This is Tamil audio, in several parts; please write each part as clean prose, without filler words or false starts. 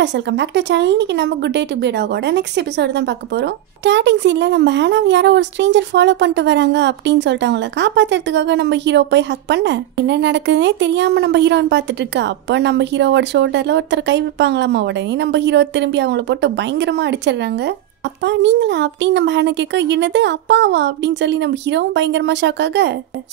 guys, welcome back to channel. இன்னைக்கு நம்ம good day to be Dakota next episode தான் பார்க்க போகிறோம். ஸ்டார்டிங் சீனில் நம்ம ஹேனாவை யாரோ ஒரு ஸ்ட்ரேஞ்சர் ஃபாலோ பண்ணிட்டு வராங்க அப்படின்னு சொல்லிட்டு அவங்கள காப்பாற்றுறதுக்காக நம்ம ஹீரோ போய் ஹக் பண்ண என்ன நடக்குதுன்னே தெரியாமல் நம்ம ஹீரோன்னு பார்த்துட்டு இருக்கா. அப்போ நம்ம ஹீரோவோட ஷோல்டரில் ஒருத்தர் கை வைப்பாங்களாமா. உடனே நம்ம ஹீரோ திரும்பி அவங்கள போட்டு பயங்கரமாக அடிச்சிடுறாங்க. அப்பா நீங்களா அப்படின்னு நம்ம ஹேனை கேட்க, என்னது அப்பாவா அப்படின்னு சொல்லி நம்ம ஹீரோவும் பயங்கரமாக ஷாக்காக,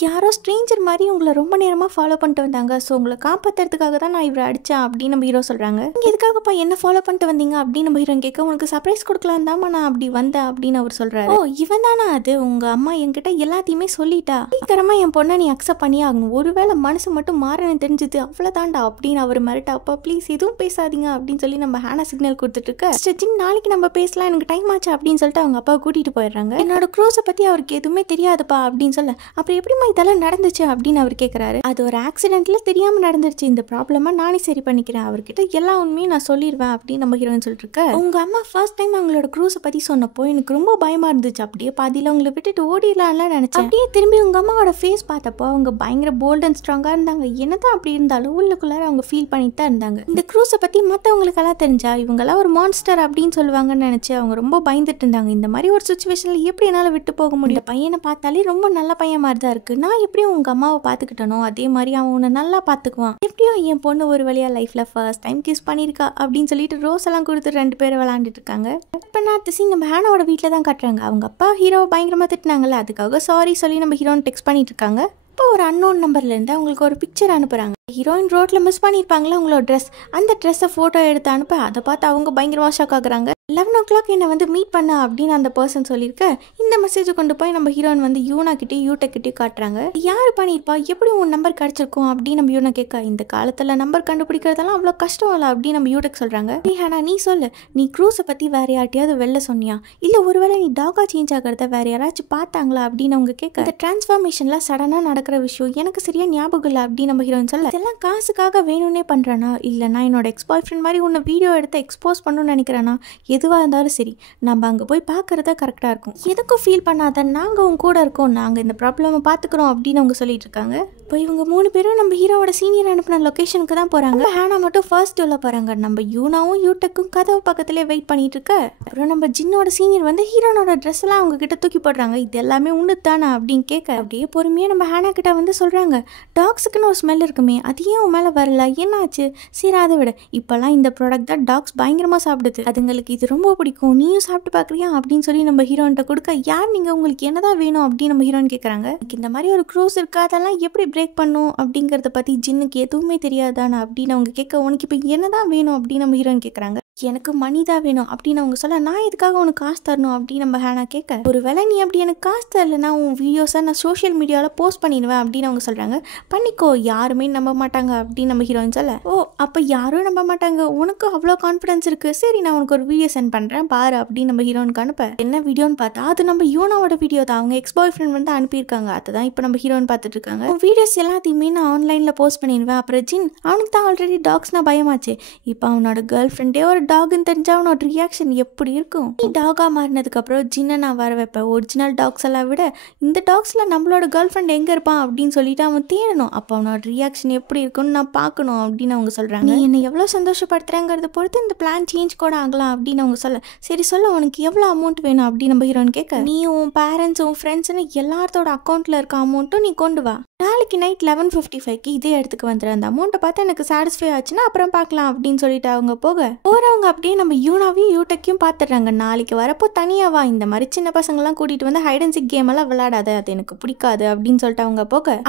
யாரோ ஸ்ட்ரேஞ்சர் மாதிரி உங்களை ரொம்ப நேரமாக ஃபாலோ பண்ணிட்டு வந்தாங்க, ஸோ உங்களை காப்பாற்றுறதுக்காக தான் நான் இவரை அடித்தேன் அப்படின்னு நம்ம ஹீரோ சொல்கிறாங்க. நீங்கள் எதுக்காகப்பா என்ன ஃபாலோ பண்ணிட்டு வந்தீங்க அப்படின்னு நம்ம ஹீரோ கேட்க, உனக்கு சர்ப்ரைஸ் கொடுக்கலாம் தான்மா நான் அப்படி வந்தேன் அப்படின்னு அவர் சொல்கிறாரு. ஓ இவன் தானா அது, உங்கள் அம்மா என்கிட்ட எல்லாத்தையுமே சொல்லிட்டா, சீக்கிரமாக என் பொண்ணை நீ அக்செப்ட் பண்ணி ஆகணும், ஒருவேளை மனசு மட்டும் மாறன்னு தெரிஞ்சுது அவ்வளோதான்டா அப்படின்னு அவர் மிரட்டா. அப்பா ப்ளீஸ் எதுவும் பேசாதீங்க அப்படின்னு சொல்லி நம்ம ஹேனா சிக்னல் கொடுத்துட்டு இருக்க, ஸ்ட்ரெச்சிங் நாளைக்கு நம்ம பேசலாம், எனக்கு டைம் ஆச்சு அப்படின்னு சொல்லிட்டு அவங்க அப்பா கூட்டிட்டு போயிடுறாங்க. என்னோட க்ரூஸை பத்தி அவருக்கு எதுவுமே தெரியாதுப்பா அப்படின்னு சொல்ல, அப்புறம் எப்படிமா இதெல்லாம் நடந்துச்சு அப்படின்னு அவர் கேட்கறாரு. அது ஒரு ஆக்சிடென்ட்ல தெரியாம நடந்துருச்சு, இந்த ப்ராப்ளமா நானே சரி பண்ணிக்கிறேன், அவர்கிட்ட எல்லா உண்மையும் நான் சொல்லிடுவேன் அப்படின்னு நம்ம ஹீரோயின் சொல்லிட்டு இருக்க. உங்க அம்மா ஃபர்ஸ்ட் டைம் அவங்களோட க்ரூஸை பத்தி சொன்னப்போ எனக்கு ரொம்ப பயமா இருந்துச்சு, அப்படியே பாதியில அவங்களை விட்டுட்டு ஓடிடலாம்லாம் நினைச்சேன். அப்படியே திரும்பி உங்க அம்மாவோட ஃபேஸ் பார்த்தப்போ அவங்க பயங்கர போல்ட் அண்ட் ஸ்ட்ராங்கா இருந்தாங்க. என்னதான் அப்படி இருந்தாலும் உள்ளுக்குள்ளார அவங்க ஃபீல் பண்ணிட்டு தான் இருந்தாங்க. இந்த க்ரூஸை பத்தி மற்றவங்களுக்கெல்லாம் தெரிஞ்சா இவங்கெல்லாம் ஒரு மான்ஸ்டர் அப்படின்னு சொல்லுவாங்கன்னு நினைச்சு அவங்க ரொம்ப பயந்துட்டு இருந்தாங்க. இந்த மாதிரி ஒரு சிச்சுவேஷன்ல எப்படி என்னால விட்டு போக முடியும், பையனை பார்த்தாலே ரொம்ப நல்ல பையன் மாதிரி தான் இருக்கு, நான் எப்படியும் உங்க அம்மாவை பாத்துக்கிட்டனோ அதே மாதிரி அவன் உன்னை நல்லா பாத்துக்குவான், எப்படியும் என் பொண்ணு ஒரு வழியா லைஃப்ல ஃபர்ஸ்ட் டைம் கிஸ் பண்ணிருக்கா அப்படின்னு சொல்லிட்டு ரோஸ் எல்லாம் கொடுத்து 2 பேரும் விளையாண்டுட்டு இருக்காங்க. இப்ப நான் சீன் நம்ம ஹேனாவோட வீட்டுல தான் காட்டுறாங்க. அவங்க அப்பா ஹீரோவை பயங்கரமா திட்டினாங்கல்ல, அதுக்காக சாரி சொல்லி நம்ம ஹீரோன் டெக்ஸ்ட் பண்ணிட்டு இருக்காங்க. இப்போ ஒரு அன்னோன் நம்பர்ல இருந்து அவங்களுக்கு ஒரு பிக்சர் அனுப்புறாங்க. ஹீரோயின் ரோட்ல மிஸ் பண்ணிருப்பாங்களா உங்களோட ட்ரெஸ், அந்த ட்ரெஸ்ஸை போட்டோ எடுத்து அனுப்ப அதை பார்த்து அவங்க பயங்கரமா ஷாக் ஆகுறாங்க. 11 o'clock என்னை வந்து மீட் பண்ண அப்படின்னு அந்த பர்சன் சொல்லியிருக்க, இந்த மெசேஜை கொண்டு போய் நம்ம ஹீரோயின் வந்து யூனா கிட்டே யூடெக் கிட்டே காட்டுறாங்க. யாரு பண்ணிருப்பா, எப்படி உன் நம்பர் கிடைச்சிருக்கும் அப்படின்னு நம்ம யூனா கேட்க, இந்த காலத்துல நம்பர் கண்டுபிடிக்கிறதெல்லாம் அவ்வளோ கஷ்டம் இல்லை அப்படின்னு நம்ம யூடெக் சொல்றாங்க. ஹேனா நீ சொல்லு, நீ க்ரூஸை பத்தி வேற யார்ட்டையாவது வெளில சொன்னியா, இல்ல ஒருவேளை நீ டாகா சேஞ்ச் ஆகிறத வேற யாராச்சும் பார்த்தாங்களா அப்படின்னு அவங்க கேட்க, இந்த டிரான்ஸ்ஃபார்மேஷன்ல சடனா நடக்கிற விஷயம் எனக்கு சரியா ஞாபகம் இல்லை அப்படின்னு நம்ம ஹீரோயின் சொல்ல, இதெல்லாம் காசுக்காக வேணும்னே பண்றானா, இல்லைனா என்னோட எக்ஸ் பாய் ஃப்ரெண்ட் மாதிரி உன்னை வீடியோ எடுத்து எக்ஸ்போஸ் பண்ணணும்னு நினைக்கிறானா, எதுவாக இருந்தாலும் சரி நம்ம அங்கே போய் பார்க்கறத கரெக்டாக இருக்கும், எதுக்கும் ஃபீல் பண்ணாத, நாங்கள் உங்க கூட இருக்கோம், நாங்கள் இந்த ப்ராப்ளமை பார்த்துக்கிறோம் அப்படின்னு அவங்க சொல்லிட்டு இருக்காங்க. இப்போ இவங்க 3 பேரும் நம்ம ஹீரோவோட சீனியர் அனுப்பின லொக்கேஷனுக்கு தான் போறாங்க. ஹேனா மட்டும் ஃபர்ஸ்ட் உள்ள போறாங்க. நம்ம யூனாவும் யூடெக்கும் கதவு பக்கத்திலே வெயிட் பண்ணிட்டு இருக்க, அப்புறம் நம்ம ஜின்னோட சீனியர் வந்து ஹீரோனோட ட்ரெஸ் எல்லாம் அவங்க கிட்ட தூக்கி போடுறாங்க. இது எல்லாமே உண்டு தானே அப்படின்னு கேட்க, அப்படியே பொறுமையா நம்ம ஹேனா கிட்ட வந்து சொல்றாங்க, டாக்ஸுக்குன்னு ஒரு ஸ்மெல் இருக்குமே, அது ஏன் உன் மேலே வரல, என்னாச்சு, சரி அதை விட இப்பெல்லாம் இந்த ப்ராடக்ட் தான் டாக்ஸ் பயங்கரமா சாப்பிடுது, அதுங்களுக்கு இது ரொம்ப பிடிக்கும், நீயும் சாப்பிட்டு பார்க்குறியா அப்படின்னு சொல்லி நம்ம ஹீரோன்ட்ட கொடுக்க, யார் நீங்கள், உங்களுக்கு என்னதான் வேணும் அப்படின்னு நம்ம ஹீரோன் கேட்குறாங்க. இந்த மாதிரி ஒரு க்ரூஸ் இருக்கா, அதெல்லாம் எப்படி பிரேக் பண்ணும் அப்படிங்கிறத பற்றி ஜின்னுக்கு எதுவுமே தெரியாதானே அப்படின்னு அவங்க கேட்க, உனக்கு இப்போ என்னதான் வேணும் அப்படின்னு நம்ம ஹீரோன் கேட்குறாங்க. எனக்கு மணி தான் வேணும் அப்படின்னு அவங்க சொல்ல, நான் எதுக்காக உனக்கு காசு தரணும் அப்படின்னு நம்ம ஹேனா கேட்க, ஒருவேளை நீ அப்படி எனக்கு காசு தரலைன்னா உன் வீடியோஸை நான் சோஷியல் மீடியாவில் போஸ்ட் பண்ணிடுவேன் அப்படின்னு அவங்க சொல்கிறாங்க. பண்ணிக்கோ, யாருமே நம்ப மாட்டாங்க அப்படின்னு நம்ம ஹீரோயின் சொல்ல, ஓ அப்போ யாரும் நம்ப மாட்டாங்க, உனக்கு அவ்வளோ கான்ஃபிடன்ஸ் இருக்குது, சரி நான் உனக்கு ஒரு வீடியோ சென்ட் பண்ணுறேன் பாரு அப்படின்னு நம்ம ஹீரோனுக்கு அனுப்ப, என்ன வீடியோன்னு பார்த்தா அது நம்ம யூனாவோட வீடியோ தான், அவங்க எக்ஸ் பாய் ஃப்ரெண்ட் வந்து அனுப்பியிருக்காங்க, அதுதான் இப்போ நம்ம ஹீரோன்னு பார்த்துட்டு இருக்காங்க. வீடியோஸ் எல்லாத்தையுமே நான் ஆன்லைனில் போஸ்ட் பண்ணிடுவேன், அப்புறம் ஜின் அவனுக்கு தான் ஆல்ரெடி டாக்ஸ்னா பயமாச்சு, இப்போ அவனோட கேர்ள் ஃப்ரெண்டே ஒரு டாக்னு தெரிஞ்சா அவனோட ரியாக்ஷன் எப்படி இருக்கும், நீ டாகா மாறினதுக்கு அப்புறம் ஜின்னை நான் வர வைப்பேன், ஒரிஜினல் டாக்ஸ் எல்லாம் விட இந்த டாக்ஸ்ல நம்மளோட கேர்ள் ஃப்ரெண்ட் எங்க இருப்பான் அப்படின்னு சொல்லிட்டு அவன் தேடணும், அப்போ அவனோட ரியாக்ஷன் எப்படி இருக்கும்னு நான் பார்க்கணும் அப்படின்னு அவங்க சொல்றாங்க. நீ என்னை எவ்வளோ சந்தோஷப்படுத்துறேங்கிறத பொறுத்து இந்த பிளான் சேஞ்ச் கூட ஆகலாம் அப்படின்னு அவங்க சொல்ல, சரி சொல்ல உனக்கு எவ்வளோ அமௌண்ட் வேணும் அப்படின்னு நம்ம ஹீரோன் கேட்க, நீ உன் பேரண்ட்ஸ் உன் ஃப்ரெண்ட்ஸ்னு எல்லாத்தோட அக்கௌண்ட்ல இருக்க அமௌண்ட்டும் நீ கொண்டு வா, நாளைக்கு நைட் 11:55 இதே இடத்துக்கு வந்துடுற, அந்த அமௌண்ட்டை பார்த்து எனக்கு சாட்டிஸ்ஃபை ஆச்சுன்னா அப்புறம் பார்க்கலாம் அப்படின்னு சொல்லிட்டு அவங்க போறவங்க அப்படியே நம்ம யூனாவையும் யூடெக்கையும் பார்த்துடுறாங்க. நாளைக்கு வரப்போ தனியாக வா, இந்த மாதிரி சின்ன பசங்கள்லாம் கூட்டிட்டு வந்து ஹைட் அண்ட் சீக் கேம் எல்லாம் விளையாடாத, அது எனக்கு பிடிக்காது அப்படின்னு சொல்லிட்டு அவங்க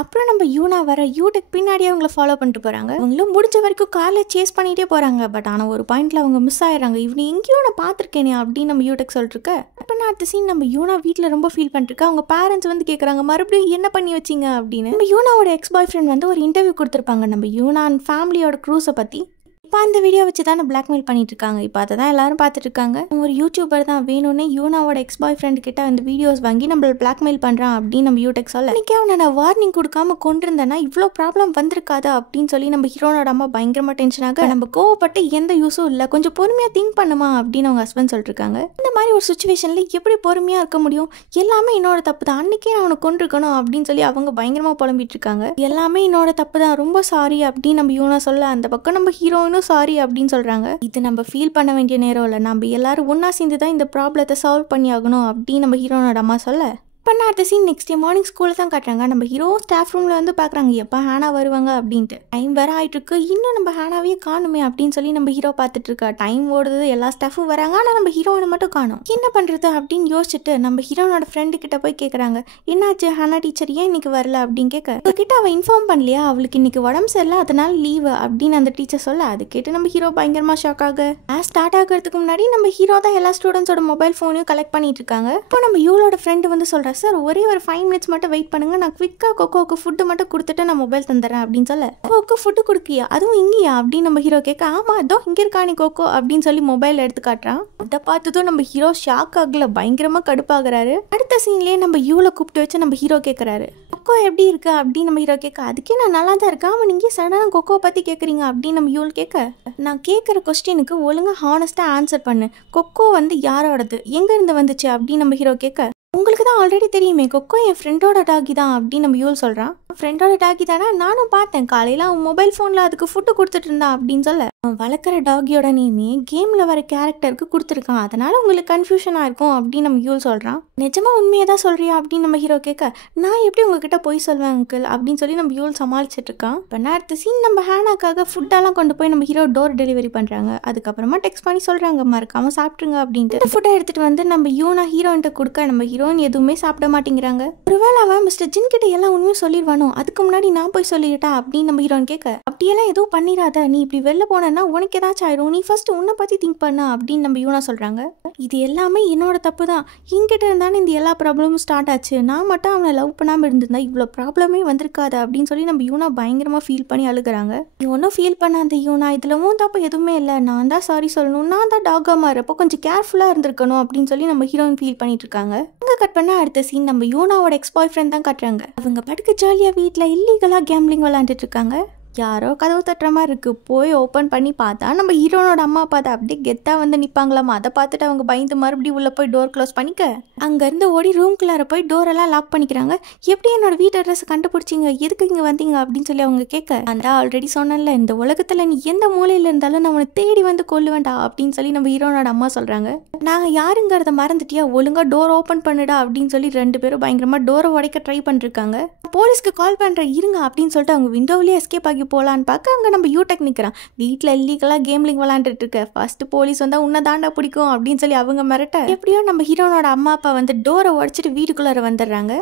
அப்புறம் நம்ம யூனா வர யூடெக் பின்னாடியே அவங்களை ஃபாலோ பண்ணிட்டு போறாங்க. அவங்களும் முடிஞ்ச வரைக்கும் கார்ல சேஸ் பண்ணிட்டே போறாங்க. பட் ஆனால் ஒரு பாயிண்ட்ல அவங்க மிஸ் ஆயிடுறாங்க. இவனு எங்கேயோ நான் பார்த்துருக்கேனே அப்படின்னு நம்ம யூடெக் சொல்லிட்டு இருக்க, இப்போ நான் அடுத்த சீன் நம்ம யூனா வீட்டில் ரொம்ப ஃபீல் பண்ணிட்டு அவங்க பேரண்ட்ஸ் வந்து கேட்குறாங்க, மறுபடியும் என்ன பண்ணி வச்சிங்க அப்படின்னு. நம்ம யூனாவோட எக்ஸ் பாய் ஃப்ரெண்ட் வந்து ஒரு இன்டர்வியூ கொடுத்துருப்பாங்க நம்ம யூனா அண்ட் ஃபேமிலியோட க்ரூஸை பற்றி. இப்போ அந்த வீடியோ வச்சு தானே பிளாக்மெயில் பண்ணிட்டு இருக்காங்க. இப்போ அதை தான் எல்லாரும் பார்த்துட்டு இருக்காங்க. ஒரு யூடியூபர் தான் வேணும்னே யூனாவோட எக்ஸ் பாய் ஃப்ரெண்ட் கிட்ட அந்த வீடியோஸ் வாங்கி நம்மள பிளாக்மெயில் பண்ணுறான் அப்படின்னு நம்ம யூடெக் சொல்ல, இன்னைக்கு அவனை நான் வார்னிங் கொடுக்காம கொண்டிருந்தேன்னா இவ்வளோ ப்ராப்ளம் வந்திருக்காது அப்படின்னு சொல்லி நம்ம ஹீரோனோட அம்மா பயங்கரமாக டென்ஷனாக, நம்ம கோவப்பட்டு எந்த யூஸும் இல்லை, கொஞ்சம் பொறுமையாக திங்க் பண்ணுமா அப்படின்னு அவங்க ஹஸ்பண்ட் சொல்லிட்டு இருக்காங்க. இந்த மாதிரி ஒரு சுச்சுவேஷன்ல எப்படி பொறுமையாக இருக்க முடியும், எல்லாமே என்னோட தப்பு தான், அன்னைக்கே நான் அவனை கொண்டிருக்கணும் அப்படின்னு சொல்லி அவங்க பயங்கரமாக புலம்பிட்டு இருக்காங்க. எல்லாமே என்னோட தப்பு தான், ரொம்ப சாரி அப்படின்னு நம்ம யூனா சொல்ல, அந்த பக்கம் நம்ம ஹீரோயினும் ஃப்ரெண்டும் சாரி அப்படின்னு சொல்கிறாங்க. இது நம்ம ஃபீல் பண்ண வேண்டிய நேரம் இல்லை, நம்ம எல்லாரும் ஒன்றா சேர்ந்து தான் இந்த ப்ராப்ளத்தை சால்வ் பண்ணி ஆகணும் அப்படின்னு நம்ம ஹீரோனோட அம்மா சொல்ல. பண்ண அடுத்த சீன் நெக்ஸ்ட் டே மார்னிங் ஸ்கூலில் தான் காட்டுறாங்க. நம்ம ஹீரோ ஸ்டாஃப் ரூமில் வந்து பார்க்குறாங்க எப்போ ஹேனா வருவாங்க அப்படின்ட்டு. டைம் வேறு ஆகிட்டுருக்கு, இன்னும் நம்ம ஹேனாவே காணுமே அப்படின்னு சொல்லி நம்ம ஹீரோ பார்த்துட்டு இருக்கா. டைம் ஓடுது, எல்லா ஸ்டாஃபும் வராங்க, ஆனால் நம்ம ஹீரோனை மட்டும் காணும். என்ன பண்ணுறது அப்படின்னு யோசிச்சுட்டு நம்ம ஹீரோனோட ஃப்ரெண்டு கிட்ட போய் கேட்குறாங்க, என்னாச்சு ஹேனா டீச்சர் ஏன் இன்னைக்கு வரல அப்படின்னு கேட்க, அவகிட்ட அவள் இன்ஃபார்ம் பண்ணலையா அவளுக்கு இன்னைக்கு உடம்பு சரியில்லை அதனால லீவு அப்படின்னு அந்த டீச்சர் சொல்ல. அது கேட்டு நம்ம ஹீரோ பயங்கரமாக ஷாக் ஆக. ஸ்டார்ட் ஆகிறதுக்கு முன்னாடி நம்ம ஹீரோ தான் எல்லா ஸ்டூடெண்ட்ஸோட மொபைல் ஃபோனையும் கலெக்ட் பண்ணிட்டு இருக்காங்க. இப்போ நம்ம யூலோட ஃப்ரெண்டு வந்து சொல்கிறா, சார் ஒரே ஒரு 5 மினிட்ஸ் மட்டும் வெயிட் பண்ணுங்க, நான் குவிக்காக கொக்கோவுக்கு ஃபுட்டு மட்டும் கொடுத்துட்டு நான் மொபைல் தந்துடுறேன் அப்படின்னு சொல்ல. கொக்கோக்கு ஃபுட்டு கொடுக்கியா, அதுவும் இங்கேயா அப்படின்னு நம்ம ஹீரோ கேட்க, ஆமா அதோ இங்கே இருக்கானே கொக்கோ அப்படின்னு சொல்லி மொபைல் எடுத்து காட்டுறான். அதை பார்த்ததும் நம்ம ஹீரோ ஷாக் ஆகல, பயங்கரமாக கடுப்பாகிறாரு. அடுத்த சீன்லேயே நம்ம யூல கூப்பிட்டு வச்சு நம்ம ஹீரோ கேட்குறாரு, கொக்கோ எப்படி இருக்கு அப்படின்னு நம்ம ஹீரோ கேட்க, அதுக்கே நான் நல்லா தான் இருக்கேன், அவன் நீங்கள் சடனாக கொக்கோவை பற்றி கேட்குறீங்க அப்படின்னு நம்ம யூல் கேட்க, நான் கேட்குற கொஸ்டினுக்கு ஒழுங்காக ஹானஸ்ட்டாக ஆன்சர் பண்ணு, கொக்கோ வந்து யாரோடது எங்கேருந்து வந்துச்சு அப்படின்னு நம்ம ஹீரோ கேட்க, உங்களுக்கு தான் ஆல்ரெடி தெரியுமே கொக்கோ என் ஃப்ரெண்டோட டாகி தான் அப்படின்னு நம்ம யூல் சொல்கிறான். ஃப்ரெண்டோட டாகி தானே, நானும் பார்த்தேன் காலையில் அவன் மொபைல் ஃபோனில் அதுக்கு ஃபுட்டு கொடுத்துட்டு இருந்தான் அப்படின்னு சொல்ல. அவன் வளர்க்குற டாகியோட நேமே கேமில் வர கேரக்டருக்கு கொடுத்துருக்கான், அதனால உங்களுக்கு கன்ஃபியூஷனாக இருக்கும் அப்படின்னு நம்ம யூல் சொல்கிறான். நிஜமாக உண்மையை தான் சொல்கிறியா அப்படின்னு நம்ம ஹீரோ கேட்க, நான் எப்படி உங்ககிட்ட போய் சொல்வேன் அங்கிள் அப்படின்னு சொல்லி நம்ம யூல் சமாளிச்சுட்டு இருக்கான். இப்போ அடுத்த சீன் நம்ம ஹேனாக்காக ஃபுட்டெல்லாம் கொண்டு போய் நம்ம ஹீரோ டோர் டெலிவரி பண்ணுறாங்க. அதுக்கப்புறமா டெக்ஸ்ட் பண்ணி சொல்கிறாங்க மறக்காமல் சாப்பிட்ருங்க அப்படின்ட்டு. ஃபுட்டை எடுத்துகிட்டு வந்து நம்ம யூனா ஹீரோன்ட்ட கொடுக்க நம்ம ஹீரோயின் எதுவுமே சாப்பிட மாட்டேங்கிறாங்க. ஒருவேளை அவன் மிஸ்டர் ஜின் கிட்ட எல்லாம் உண்மையும் சொல்லிடுவானோ, அதுக்கு முன்னாடி நான் போய் சொல்லிட்டா அப்படின்னு நம்ம ஹீரோன் கேட்க, அப்படியெல்லாம் எதுவும் பண்ணிடாத, நீ இப்படி வெளில போனா உனக்கு ஏதாச்சும் ஆயிரும், நீ ஃபர்ஸ்ட் உன்னை பத்தி திங்க் பண்ண அப்படின்னு நம்ம யூனா சொல்றாங்க. இது எல்லாமே என்னோட தப்பு தான், என்கிட்ட இருந்தானே இந்த எல்லா ப்ராப்ளமும் ஸ்டார்ட் ஆச்சு, நான் மட்டும் அவனை லவ் பண்ணாம இருந்திருந்தா இவ்வளோ ப்ராப்ளமே வந்திருக்காது அப்படின்னு சொல்லி நம்ம யூனா பயங்கரமா ஃபீல் பண்ணி அழுகுறாங்க. நீ ஒன்றும் ஃபீல் பண்ணாத யூனா, இதுலவும் தப்பு எதுவுமே இல்லை, நான் தான் சாரி சொல்லணும், நான் தான் டாகா மாறப்போ கொஞ்சம் கேர்ஃபுல்லாக இருந்திருக்கணும் அப்படின்னு சொல்லி நம்ம ஹீரோயின் ஃபீல் பண்ணிட்டு இருக்காங்க. அங்கே கட் பண்ண அடுத்த சீன் நம்ம யூனாவோட எக்ஸ் பாய் ஃப்ரெண்ட் தான் காட்டுறாங்க. அவங்க படுக்க ஜாலியாக வீட்டில் இல்லீகலாக கேம்லிங் விளாண்டுட்டு இருக்காங்க. யாரோ கதவு தட்டுற மாதிரி இருக்கு, போய் ஓப்பன் பண்ணி பார்த்தா நம்ம ஹீரோனோட அம்மா அப்பா தான் அப்படியே கெத்தா வந்து நிற்பாங்களாமா. அதை பார்த்துட்டு அவங்க பயந்து மறுபடியும் உள்ள போய் டோர் க்ளோஸ் பண்ணிக்க அங்கேருந்து ஓடி ரூம்குள்ளார போய் டோரெல்லாம் லாக் பண்ணிக்கிறாங்க. எப்படி என்னோட வீட்டு அட்ரஸ் கண்டுபிடிச்சிங்க, எதுக்கு இங்கே வந்தீங்க அப்படின்னு சொல்லி அவங்க கேட்க, அந்த ஆல்ரெடி சொன்னல இந்த உலகத்தில் நீ எந்த மூலையில் இருந்தாலும் நான் உன்னை தேடி வந்து கொல்லுவேண்டா அப்படின்னு சொல்லி நம்ம ஹீரோனோட அம்மா சொல்கிறாங்க. நாங்கள் யாருங்கிறத மறந்துட்டியா, ஒழுங்காக டோர் ஓப்பன் பண்ணுடா அப்படின்னு சொல்லி 2 பேரும் பயங்கரமாக டோரை உடைக்க ட்ரை பண்ணிருக்காங்க. போலீஸ்க்கு கால் பண்ணுறேன் இருங்க அப்படின்னு சொல்லிட்டு அவங்க விண்டோவிலேயே எஸ்கேப் ஆகி போகலான்னு பார்க்க அங்கே நம்ம யூடெக் நிற்கிறான். வீட்டில் இல்லீகலாக கேம்லிங் விளாண்டுட்டு இருக்க, ஃபர்ஸ்ட் போலீஸ் வந்தால் உன்னை தாண்டா பிடிக்கும் அப்படின்னு சொல்லி அவங்க மிரட்ட, எப்படியோ நம்ம ஹீரோனோட அம்மா அப்பா வந்து டோரை உடைச்சிட்டு வீட்டுக்குள்ளார வந்துடுறாங்க.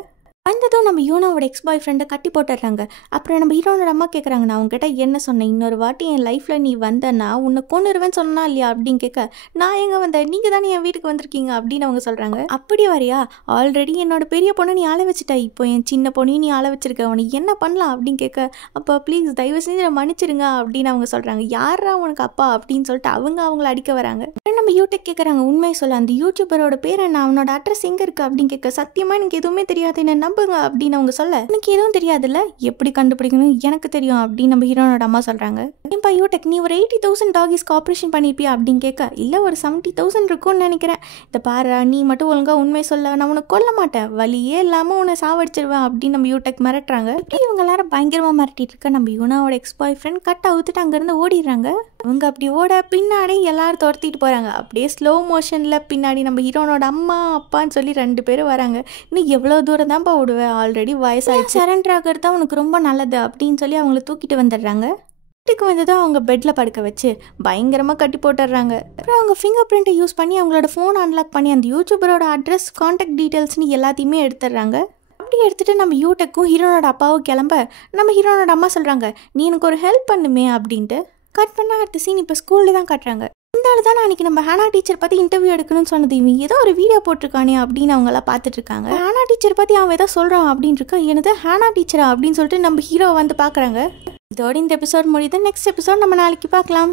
வந்ததும் நம்ம யூனாவோட எக்ஸ் பாய் ஃப்ரெண்டை கட்டி போட்டுடுறாங்க. அப்புறம் நம்ம ஹீரோனோட அம்மா கேட்குறாங்க, நான் உங்ககிட்ட என்ன சொன்னேன், இன்னொரு வாட்டி என் லைஃப்பில் நீ வந்தேன்னா உன்னை கொன்னுருவேன்னு சொன்னா இல்லையா அப்படின்னு கேட்க, நான் எங்கே வந்தேன், நீங்கள் தானே என் வீட்டுக்கு வந்திருக்கீங்க அப்படின்னு அவங்க சொல்கிறாங்க. அப்படி வரையா, ஆல்ரெடி என்னோட பெரிய பொண்ணை நீ ஆள வச்சுட்டா, இப்போ என் சின்ன பொண்ணையும் நீ ஆள வச்சிருக்க, உனக்கு என்ன பண்ணலாம் அப்படின்னு கேட்க, அப்போ ப்ளீஸ் தயவு செஞ்சு மன்னிச்சிருங்க அப்படின்னு அவங்க சொல்கிறாங்க. யாரா உனக்கு அப்பா அப்படின்னு சொல்லிட்டு அவங்கள அடிக்க வராங்க. நம்ம யூடியூப் கேட்குறாங்க, உண்மையை சொல்ல அந்த யூடியூபரோட பேர் என்ன, அவனோட அட்ரஸ் எங்கே இருக்குது அப்படின்னு கேட்க, சத்தியமாக எனக்கு எதுவுமே தெரியாது என்ன நம்புங்க அப்படின்னு அவங்க சொல்ல, எனக்கு எதுவும் தெரியாதுல்ல, எப்படி கண்டுபிடிக்கணும் எனக்கு தெரியும் அப்படின்னு நம்ம ஹீரோனோட அம்மா சொல்கிறாங்க. ஏன்பா யூடெக் நீ ஒரு 80,000 டாகிஸ்க்கு ஆப்ரேஷன் பண்ணியிருப்பியா அப்படின்னு கேட்க, இல்லை ஒரு 70,000 இருக்கும்னு நினைக்கிறேன், இந்த பாரு நீ மட்டும் ஒழுங்காக உண்மை சொல்ல, நான் உனக்கு கொல்ல மாட்டேன், வழியே இல்லாமல் உன்னை சாவடிச்சிருவேன் அப்படின்னு நம்ம யூடெக் மிரட்டுறாங்க. இப்படி இவங்க எல்லாரும் பயங்கரமாக மிரட்டிட்டு இருக்க நம்ம யூனாவோட எக்ஸ் பாய் ஃப்ரெண்ட் கட் அவுத்துட்டு அங்கேருந்து ஓடிடுறாங்க. அவங்க அப்படி ஓட பின்னாடி எல்லாரும் துரத்திட்டு போகிறாங்க. அப்படியே ஸ்லோ மோஷனில் பின்னாடி நம்ம ஹீரோனோட அம்மா அப்பான்னு சொல்லி 2 பேரும் வராங்க. இன்னும் எவ்வளோ தூரம் தான்ப்பா ஓடுவேன், ஆல்ரெடி வயசாகிடுச்சு, சரண்டர் ஆகிறது தான் உனக்கு ரொம்ப நல்லது அப்படின்னு சொல்லி அவங்கள தூக்கிட்டு வந்துடுறாங்க. வீட்டுக்கு வந்ததும் அவங்க பெட்டில் படுக்க வச்சு பயங்கரமாக கட்டி போட்டுடுறாங்க. அப்புறம் அவங்க ஃபிங்கர் பிரிண்ட்டை யூஸ் பண்ணி அவங்களோட ஃபோன் அன்லாக் பண்ணி அந்த யூடியூபரோட அட்ரஸ் கான்டாக்ட் டீட்டெயில்ஸ்னு எல்லாத்தையுமே எடுத்துடுறாங்க. அப்படி எடுத்துகிட்டு நம்ம யூடெக்கும் ஹீரோனோட அப்பாவும் கிளம்ப நம்ம ஹீரோனோட அம்மா சொல்கிறாங்க, நீ எனக்கு ஒரு ஹெல்ப் பண்ணுமே அப்படின்ட்டு. கட் பண்ண அடுத்த சீன் இப்போ ஸ்கூலில் தான் காட்டுறாங்க. இந்த ஆள் தான் அன்றைக்கி நம்ம ஹேனா டீச்சர் பற்றி இன்டர்வியூ எடுக்கணும்னு சொன்னது, இவன் ஏதோ ஒரு வீடியோ போட்டிருக்கானே அப்படின்னு அவங்களாம் பார்த்துட்டு இருக்காங்க. ஹேனா டீச்சர் பற்றி அவன் ஏதோ சொல்கிறான் அப்படின்னு இருக்கா, எனது ஹேனா டீச்சரா அப்படின்னு சொல்லிட்டு நம்ம ஹீரோ வந்து பார்க்குறாங்க. இதோட இந்த எபிசோட் முடியுது. நெக்ஸ்ட் எபிசோட் நம்ம நாளைக்கு பார்க்கலாம்.